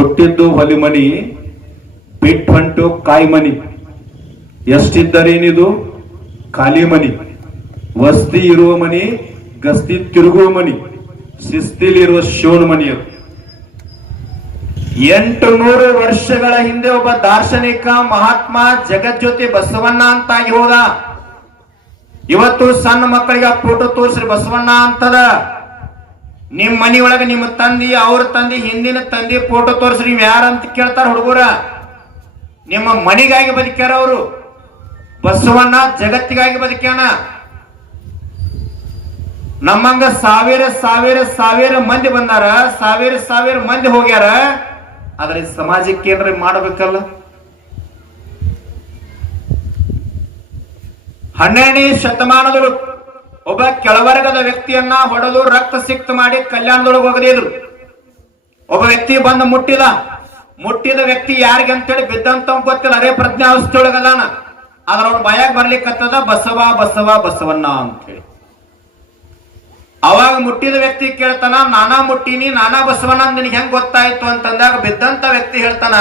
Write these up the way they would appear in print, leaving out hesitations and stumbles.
ಹುಟ್ಟಿದ್ದು ಹೊಲಿ ಮನಿ, ಬಿಟ್ಟು ಹೊಂಟು ಕಾಯಿ ಮನಿ. ಎಷ್ಟಿದ್ದರೇನಿದು ಖಾಲಿ ಮನಿ, ವಸ್ತಿ ಇರುವ ಮನಿ, ಗಸ್ತಿ ತಿರುಗುವ ಮನಿ, ಶಿಸ್ತಿಲಿರುವ ಶೋನ್ ಮನಿ. ಅದು 800 ವರ್ಷಗಳ ಹಿಂದೆ ಒಬ್ಬ ದಾರ್ಶನಿಕ ಮಹಾತ್ಮ ಜಗಜ್ಯೋತಿ ಬಸವಣ್ಣ ಅಂತಾಗಿ ಹೋದ. ಇವತ್ತು ಸಣ್ಣ ಮಕ್ಕಳಿಗೆ ಆ ಫೋಟೋ ತೋರಿಸ್ರಿ ಬಸವಣ್ಣ ಅಂತದ. ನಿಮ್ ಮನಿಯೊಳಗೆ ನಿಮ್ಮ ತಂದಿ, ಅವ್ರ ತಂದಿ, ಹಿಂದಿನ ತಂದಿ ಫೋಟೋ ತೋರಿಸ್ರಿ. ನೀವು ಯಾರಂತ ಕೇಳ್ತಾರ ಹುಡುಗರ. ನಿಮ್ಮ ಮನಿಗಾಗಿ ಬದುಕ್ಯಾರ ಅವರು. ಬಸವಣ್ಣ ಜಗತ್ತಿಗಾಗಿ ಬದುಕ್ಯಾನ. ನಮ್ಮಂಗ ಸಾವಿರ ಸಾವಿರ ಸಾವಿರ ಮಂದಿ ಬಂದಾರ, ಸಾವಿರ ಸಾವಿರ ಮಂದಿ ಹೋಗ್ಯಾರ. ಆದ್ರೆ ಸಮಾಜಕ್ಕೆ ಏನ್ರ ಮಾಡಬೇಕಲ್ಲ. 12ನೇ ಶತಮಾನದೊಳಗೆ ಒಬ್ಬ ಕೆಳವರ್ಗದ ವ್ಯಕ್ತಿಯನ್ನ ಹೊಡೆದು ರಕ್ತ ಸಿಕ್ತ ಮಾಡಿ ಕಲ್ಯಾಣದೊಳಗೆ ಹೋಗದಿದ್ರು. ಒಬ್ಬ ವ್ಯಕ್ತಿ ಬಂದು ಮುಟ್ಟಿದ ವ್ಯಕ್ತಿ ಯಾರಿಗೆ ಅಂತೇಳಿ ಬಿದ್ದಂತ ಗೊತ್ತಿಲ್ಲ, ಅದೇ ಪ್ರಜ್ಞಾವಸ್ಥೆಯೊಳಗದಾನ. ಆದ್ರ ಅವ್ನ ಭಯಾಗ ಬರ್ಲಿಕ್ಕತ್ತದ ಬಸವ ಬಸವ ಬಸವಣ್ಣ ಅಂತ ಹೇಳಿ. ಅವಾಗ ಮುಟ್ಟಿದ ವ್ಯಕ್ತಿ ಕೇಳ್ತಾನ, ನಾನಾ ಮುಟ್ಟಿನಿ, ನಾನಾ ಬಸವಣ್ಣ ನಿನಗೆ ಹೆಂಗ್ ಗೊತ್ತಾಯ್ತು ಅಂತಂದಾಗ ಬಿದ್ದಂತ ವ್ಯಕ್ತಿ ಹೇಳ್ತಾನ,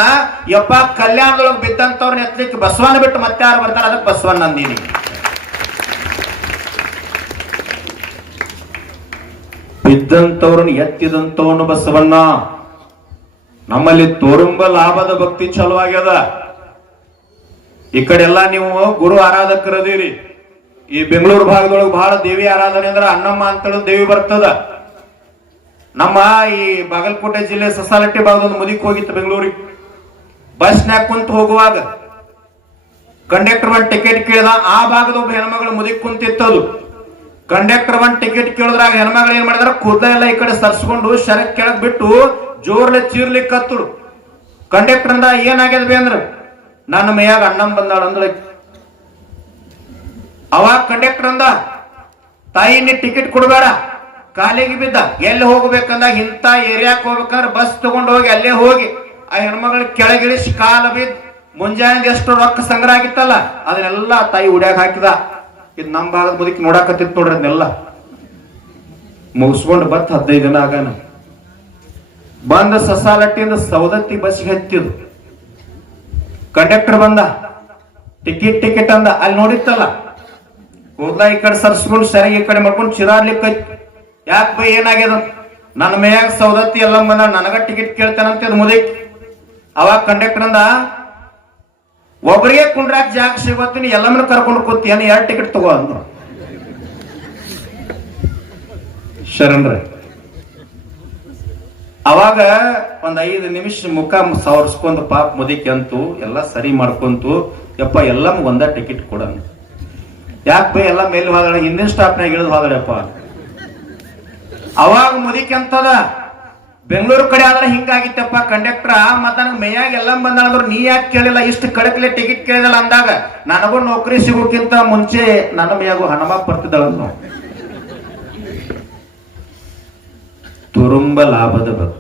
ಯಪ್ಪ ಕಲ್ಯಾಣದೊಳಗೆ ಬಿದ್ದಂತವ್ರನ್ನ ಎತ್ತಲಿಕ್ಕೆ ಬಸವಣ್ಣ ಬಿಟ್ಟು ಮತ್ತೆ ಯಾರು ಬರ್ತಾರ, ಅದಕ್ಕೆ ಬಸವಣ್ಣ ಅಂದೀನಿ. ಬಿದ್ದಂತವ್ರನ್ನ ಎತ್ತಿದಂತವನು ಬಸವಣ್ಣ. ನಮ್ಮಲ್ಲಿ ತೋರುಂಬ ಲಾಭದ ಭಕ್ತಿ ಚಲೋ ಆಗ್ಯದ. ಈ ಕಡೆ ಎಲ್ಲಾ ನೀವು ಗುರು ಆರಾಧಕರದೀರಿ. ಈ ಬೆಂಗಳೂರು ಭಾಗದೊಳಗೆ ಬಹಳ ದೇವಿ ಆರಾಧನೆ ಅಂದ್ರೆ ಅನ್ನಮ್ಮ ಅಂತೇಳಿ ದೇವಿ ಬರ್ತದ. ನಮ್ಮ ಈ ಬಾಗಲಕೋಟೆ ಜಿಲ್ಲೆ ಸಸಾಲಟ್ಟಿ ಭಾಗದೊಂದು ಮುದಿಕ್ ಹೋಗಿತ್ತು ಬೆಂಗಳೂರಿಗೆ. ಬಸ್ನ್ಯಾಗ ಕುಂತ ಹೋಗುವಾಗ ಕಂಡಕ್ಟರ್ ಒಂದ್ ಟಿಕೆಟ್ ಕೇಳಿದ. ಆ ಭಾಗದ ಒಬ್ಬ ಹೆಣ್ಮಗಳು ಮುದಿಕ್ ಕುಂತಿತ್ತದು. ಕಂಡಕ್ಟರ್ ಒಂದ್ ಟಿಕೆಟ್ ಕೇಳಿದ್ರಾಗ ಹೆಣ್ಮಗಳು ಏನ್ ಮಾಡಿದಾರ, ಕೂದಲ ಎಲ್ಲ ಈ ಕಡೆ ಸರ್ಸ್ಕೊಂಡು ಶರಕ್ ಕೆಳಗ್ ಬಿಟ್ಟು ಜೋರ್ಲೆ ಚೀರ್ಲಿಕ್ಕೆ ಕತ್ತಳು. ಕಂಡಕ್ಟರ್ ಅಂದ, ಏನಾಗ್ಯದ ಬೇ ಅಂದ್ರ, ನನ್ನ ಮೈಯಾಗ ಅಣ್ಣಮ್ಮ ಬಂದಾಳ ಅಂದ್ರ. ಅವಾಗ ಕಂಡಕ್ಟರ್ ಅಂದ, ತಾಯಿ ನೀ ಟಿಕೆಟ್ ಕೊಡ್ಬೇಡ, ಕಾಲಿಗೆ ಬಿದ್ದ. ಎಲ್ಲಿ ಹೋಗ್ಬೇಕಂದಾಗ ಇಂಥ ಏರಿಯಾಕ್ ಹೋಗ್ಬೇಕಂದ್ರೆ ಬಸ್ ತಗೊಂಡು ಹೋಗಿ ಅಲ್ಲೇ ಹೋಗಿ ಆ ಹೆಣ್ಮಗಳ ಕೆಳಗಿಳಿಸಿ ಕಾಲ ಬಿದ್ದು ಮುಂಜಾನೆ ಎಷ್ಟು ರೊಕ್ಕ ಸಂಗ್ರಹ ಆಗಿತ್ತಲ್ಲ ಅದನ್ನೆಲ್ಲ ತಾಯಿ ಉಡ್ಯಾಗ ಹಾಕಿದ. ಇದು ನಮ್ಮ ಭಾಗದ ಮುದಕ್ಕೆ ನೋಡಾಕತ್ತಿತ್ತು ನೋಡ್ರಿ. ಅದನ್ನೆಲ್ಲ ಮುಗಿಸ್ಕೊಂಡು ಬತ್ 15 ದಿನ ಆಗಾನ ಬಂದ ಸಸಾಲಟ್ಟಿಯಿಂದ ಸೌದತ್ತಿ ಬಸ್ಗೆ ಹತ್ತಿದ್ದು. ಕಂಡಕ್ಟರ್ ಬಂದ, ಟಿಕೆಟ್ ಅಂದ. ಅಲ್ಲಿ ನೋಡಿತ್ತಲ್ಲ ಕೂದಲ ಈ ಕಡೆ ಸರ್ಸ್ಕೊಂಡು ಸರಿಯಾಗಿ ಈ ಕಡೆ ಮಾಡ್ಕೊಂಡು ಚಿರಾಡ್ಲಿಕ್ಕೆ. ಯಾಕೆ ಬೈ ಏನಾಗ್ಯದ, ನನ್ನ ಮೇಯಾಗ ಸೌದತ್ತಿ ಎಲ್ಲ ಬಂದ, ನನಗ ಟಿಕೆಟ್ ಕೇಳ್ತಾನಂತ ಅದು ಮುದಕ್. ಅವಾಗ ಕಂಡಕ್ಟರ್ ಅಂದ, ಒಬ್ಬರಿಗೆ ಕುಂಡ್ರಾಕ ಜಾಗ ಸಿಗೋತೀನಿ, ಎಲ್ಲಮ್ಮನ ಕರ್ಕೊಂಡು ಕೂತೀನಿ, 2 ಟಿಕೆಟ್ ತಗೋ ಅಂದ್ರು. ಶರಣ್ರೆ ಅವಾಗ ಒಂದ್ 5 ನಿಮಿಷ ಮುಖ ಸವರ್ಸ್ಕೊಂಡ್ ಪಾಪ ಮುದಿಕೆ ಅಂತೂ ಎಲ್ಲ ಸರಿ ಮಾಡ್ಕೊಂತು, ಯಪ್ಪ ಎಲ್ಲಮ್ಮ ಒಂದ ಟಿಕೆಟ್ ಕೊಡ. ಯಾಕೆ ಬೈ ಎಲ್ಲ ಮೇಲೆ ಹೋದಳ, ಹಿಂದಿನ ಸ್ಟಾಪ್ನಾಗ ಇಳಿದು ಹೋದಳಪ್ಪ. ಅವಾಗ ಮುದಿಕೆ ಅಂತದ, ಬೆಂಗಳೂರು ಕಡೆ ಆದ್ರೆ ಹಿಂಗಾಗಿತ್ತಪ್ಪ ಕಂಡಕ್ಟರ್. ಮತ್ತ ನನಗೆ ಮೇಯಾಗ ಎಲ್ಲ ಬಂದಾಳಂದ್ರು, ನೀ ಯಾಕೆ ಕೇಳಿಲ್ಲ, ಇಷ್ಟು ಕಡಕ್ಲೆ ಟಿಕೆಟ್ ಕೇಳಿದಲ್ಲ ಅಂದಾಗ ನನಗೂ ನೌಕರಿ ಸಿಗೋಕ್ಕಿಂತ ಮುಂಚೆ ನನ್ನ ಮೇಯಾಗೂ ಹಣಮಾಗ್ ಬರ್ತಿದ್ದಾಳಂದ್ರು. ತುರುಂಬ ಲಾಭದ ಭಕ್ತಿ.